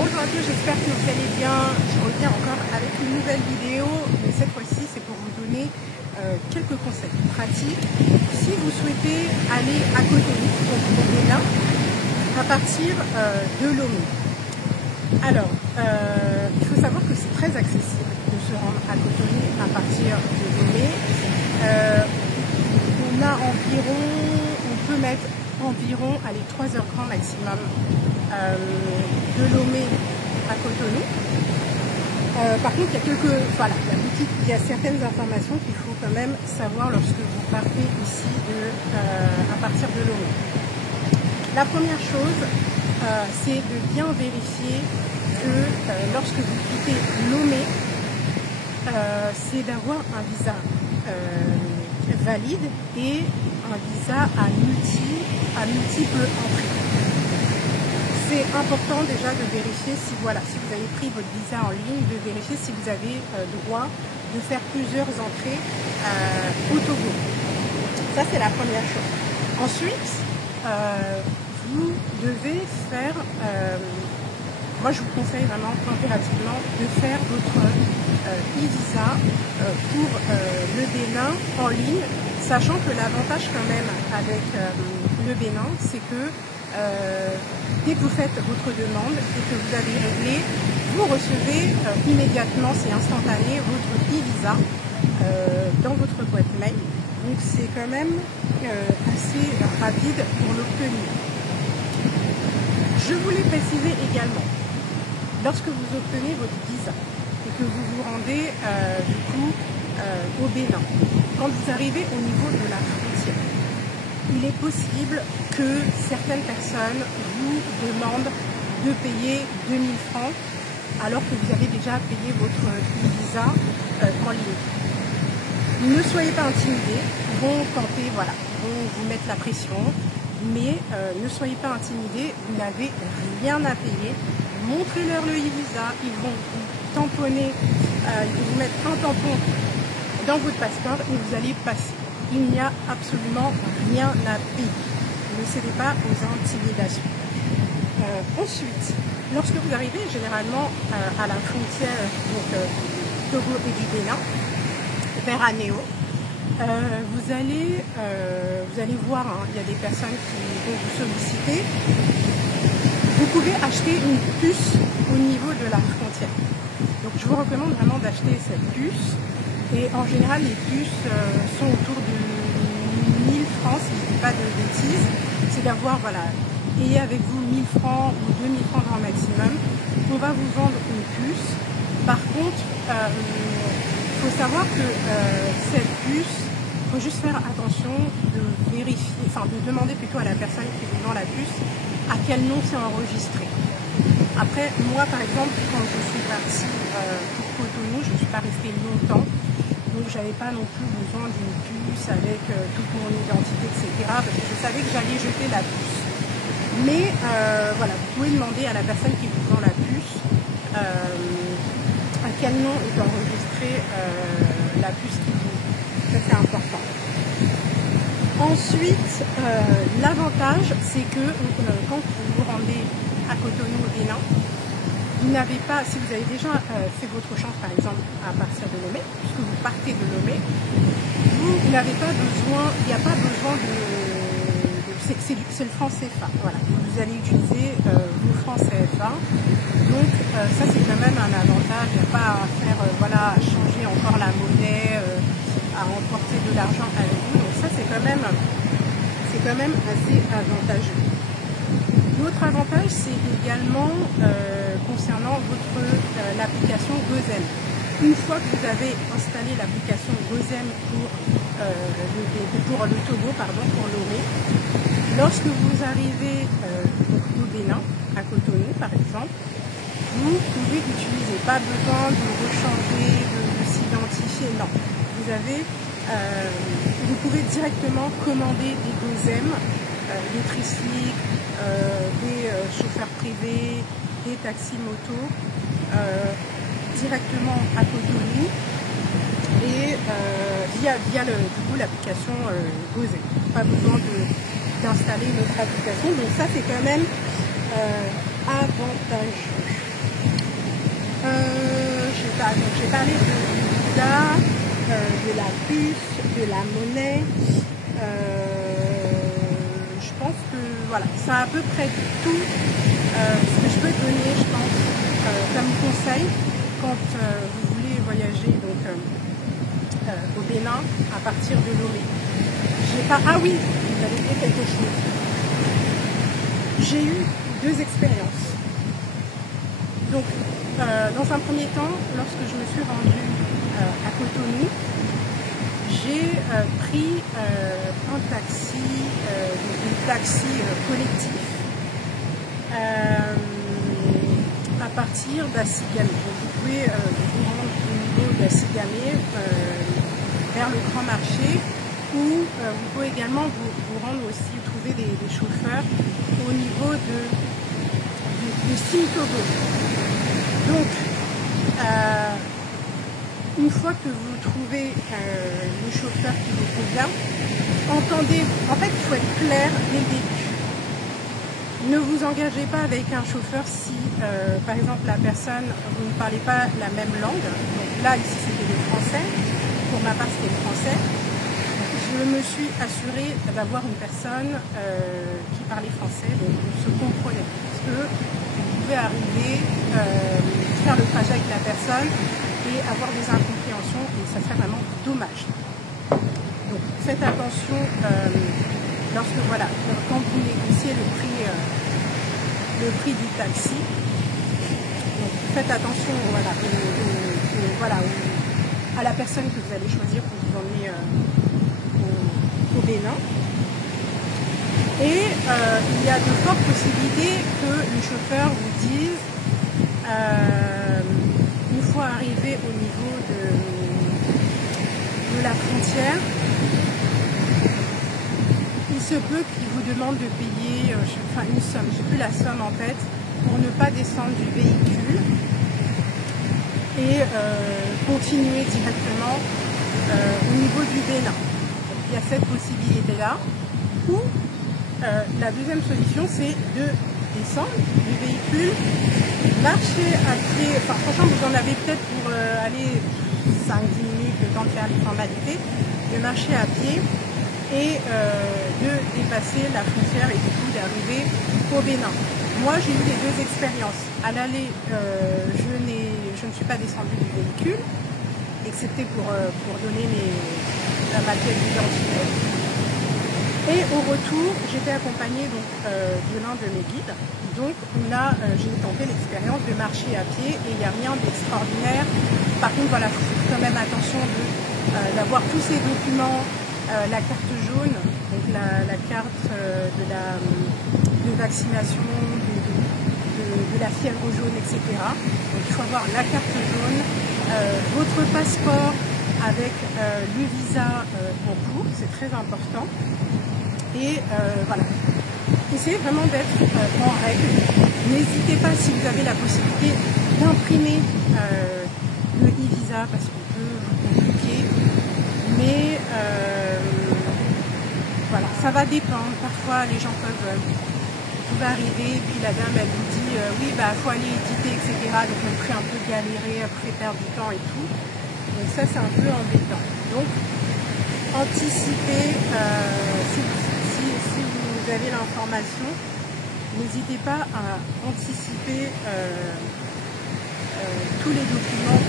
Bonjour à tous, j'espère que vous allez bien. Je reviens encore avec une nouvelle vidéo, mais cette fois-ci c'est pour vous donner quelques conseils pratiques si vous souhaitez aller à Cotonou, donc au Bénin, à partir de Lomé. Alors, il faut savoir que c'est très accessible de se rendre à Cotonou à partir de Lomé. On peut mettre environ 3 heures grand maximum de Lomé à Cotonou. Par contre, il y a certaines informations qu'il faut quand même savoir lorsque vous partez ici à partir de Lomé. La première chose, c'est de bien vérifier que lorsque vous quittez Lomé, c'est d'avoir un visa valide et un visa à multiples entrées. C'est important déjà de vérifier si vous avez pris votre visa en ligne, de vérifier si vous avez droit de faire plusieurs entrées au Togo. Ça, c'est la première chose. Ensuite, vous devez faire, moi je vous conseille vraiment impérativement de faire votre e-visa pour le Bénin en ligne, sachant que l'avantage quand même avec le Bénin, c'est que dès que vous faites votre demande et que vous avez réglé, vous recevez immédiatement, c'est instantané, votre e-visa dans votre boîte mail. Donc c'est quand même assez rapide pour l'obtenir. Je voulais préciser également, lorsque vous obtenez votre visa et que vous vous rendez au Bénin, quand vous arrivez au niveau de la frontière, il est possible que certaines personnes vous demandent de payer 2000 francs alors que vous avez déjà payé votre visa en ligne. Ne soyez pas intimidés, ils vont tenter, ils vont vous mettre la pression, mais ne soyez pas intimidés, vous n'avez rien à payer. Montrez-leur le e-visa, ils vont vous tamponner, ils vont vous mettre un tampon dans votre passeport et vous allez passer. Il n'y a absolument rien à payer. Ne cédez pas aux intimidations. Ensuite, lorsque vous arrivez généralement à la frontière Togo et du Bénin, vers Anéo, vous allez voir, il y a des personnes qui vont vous solliciter. Vous pouvez acheter une puce au niveau de la frontière. Donc je vous recommande vraiment d'acheter cette puce. Et en général, les puces sont autour de 1000 francs, si je ne dis pas de bêtises. C'est d'avoir, ayez avec vous 1000 francs ou 2000 francs grand maximum. On va vous vendre une puce. Par contre, il faut savoir que cette puce, il faut juste faire attention de vérifier, de demander plutôt à la personne qui vous vend la puce à quel nom c'est enregistré. Après, moi par exemple, quand je suis partie pour Cotonou, je ne suis pas restée longtemps. Donc j'avais pas non plus besoin d'une puce avec toute mon identité, etc. Parce que je savais que j'allais jeter la puce. Mais vous pouvez demander à la personne qui vous vend la puce à quel nom est enregistrée la puce qui vous vend. Ça c'est important. Ensuite, l'avantage c'est que quand vous vous rendez à Cotonou au Bénin, vous n'avez pas, si vous avez déjà fait votre chance par exemple à partir de Lomé, puisque vous partez de Lomé, vous n'avez pas besoin, il n'y a pas besoin c'est le franc CFA, vous allez utiliser vos francs CFA, donc ça c'est quand même un avantage, il n'y a pas à faire, à changer encore la monnaie, à emporter de l'argent avec vous, donc ça c'est quand même assez avantageux. L'autre avantage, c'est également concernant l'application GoZem. Une fois que vous avez installé l'application GoZem pour le Togo, pour Lomé, lorsque vous arrivez au Bénin, à Cotonou par exemple, vous pouvez utiliser, pas besoin de rechanger, de s'identifier, non. Vous pouvez directement commander des GoZem, des tricycles, des chauffeurs privés, des taxis motos directement à Cotonou et via l'application GoZem. Pas besoin d'installer notre application, donc ça c'est quand même avantageux. j'ai parlé du visa, de la puce, de la monnaie. Je pense que voilà, c'est à peu près tout ce que je peux donner, je pense, comme conseil quand vous voulez voyager donc, au Bénin à partir de Lomé. Ah oui, vous avez dit quelque chose. J'ai eu 2 expériences. Donc, dans un premier temps, lorsque je me suis rendue à Cotonou, j'ai pris un taxi, collectif à partir d'Assigame. Vous pouvez vous rendre au niveau d'Assigame vers le Grand Marché, ou vous pouvez également vous rendre aussi, trouver des chauffeurs au niveau de Simtogo. Donc, une fois que vous trouvez le chauffeur qui vous convient, entendez, en fait il faut être clair dès le début. Ne vous engagez pas avec un chauffeur si, par exemple, la personne, vous ne parlez pas la même langue. Donc là, ici, c'était le français. Pour ma part, c'était le français. Je me suis assurée d'avoir une personne qui parlait français, donc on se comprenait. Parce que vous pouvez arriver, faire le trajet avec la personne et avoir des incompréhensions, et ça serait vraiment dommage. Donc faites attention lorsque voilà, quand vous négociez le prix du taxi. Donc faites attention voilà, à la personne que vous allez choisir pour vous emmener au Bénin. Et il y a de fortes possibilités que le chauffeur vous dise, une fois arrivé au niveau de la frontière, il se peut qu'il vous demande de payer une somme, je n'ai plus la somme en tête, pour ne pas descendre du véhicule et continuer directement au niveau du Bénin. Donc, il y a cette possibilité-là. Ou la deuxième solution, c'est de descendre du véhicule, marcher à pied, franchement vous en avez peut-être pour aller 5-10 minutes, le temps de faire les formalités, de marcher à pied et de dépasser la frontière et du coup d'arriver au Bénin. Moi j'ai eu les 2 expériences. À l'aller, je ne suis pas descendue du véhicule, excepté pour donner ma pièce d'identité. Et au retour, j'étais accompagnée donc, de l'un de mes guides. Donc j'ai tenté l'expérience de marcher à pied et il n'y a rien d'extraordinaire. Par contre, voilà, il faut faire quand même attention d'avoir tous ces documents, la carte jaune, donc la carte de vaccination, de la fièvre jaune, etc. Donc il faut avoir la carte jaune, votre passeport avec le visa en cours, c'est très important. Et voilà, essayez vraiment d'être en règle. N'hésitez pas, si vous avez la possibilité, d'imprimer le e-visa parce qu'on peut vous compliquer. Mais voilà, ça va dépendre. Parfois, les gens peuvent arriver et puis la dame, elle vous dit oui, bah faut aller éditer, etc. Donc on fait un peu galérer, après perdre du temps et tout. Donc ça, c'est un peu embêtant. Donc, anticipez, si vous avez l'information, n'hésitez pas à anticiper tous les documents,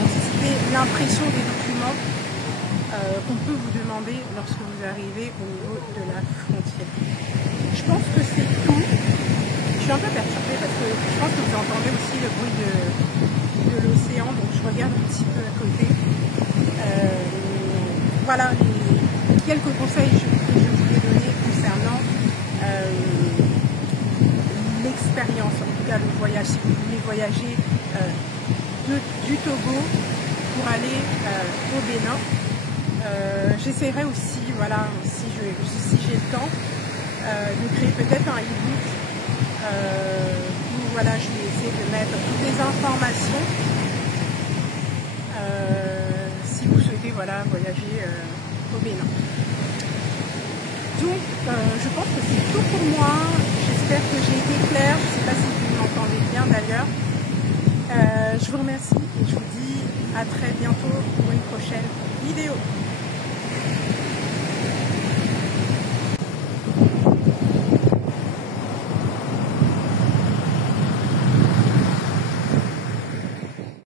anticiper l'impression des documents qu'on peut vous demander lorsque vous arrivez au niveau de la frontière. Je pense que c'est tout. Je suis un peu perturbée parce que je pense que vous entendez aussi le bruit de l'océan, donc je regarde un petit peu à côté. Voilà quelques conseils que je voulais donner concernant l'expérience, en tout cas le voyage, si vous voulez voyager du Togo pour aller au Bénin. J'essaierai aussi, voilà, si j'ai le temps, de créer peut-être un e-book où voilà, je vais essayer de mettre toutes les informations si vous souhaitez voilà, voyager au Bénin. Donc je pense que c'est tout pour moi. J'espère que j'ai été claire. Je ne sais pas si vous m'entendez bien d'ailleurs. Je vous remercie et je vous dis à très bientôt pour une prochaine vidéo.